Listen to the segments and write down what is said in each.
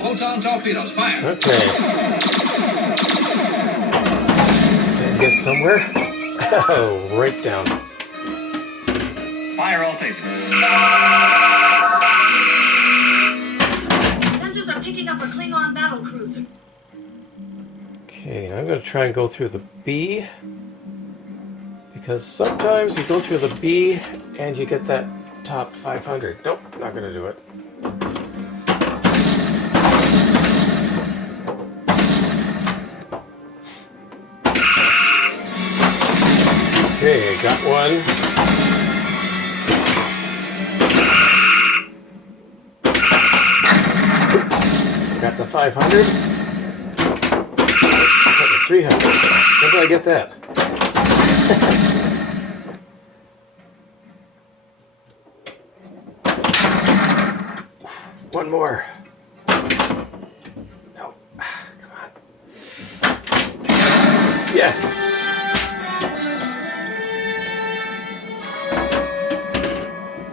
Photon torpedoes, fire! Okay. Let's try to get somewhere. Oh, right down. Fire all phasers. Sensors are picking up a Klingon battle cruiser. Okay, I'm going to try and go through the B. Because sometimes you go through the B and you get that top 500. Nope, not going to do it. Okay, got one. Got the 500. Got the 300. Where did I get that? One more. No. Come on. Yes.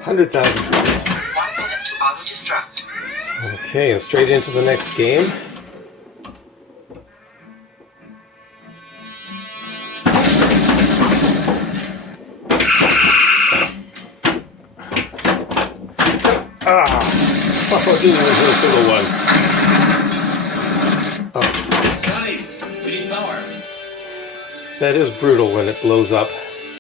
$100,000. Okay, and straight into the next game. Oh, didn't even hit a single one. Oh. Johnny, we need power. That is brutal when it blows up.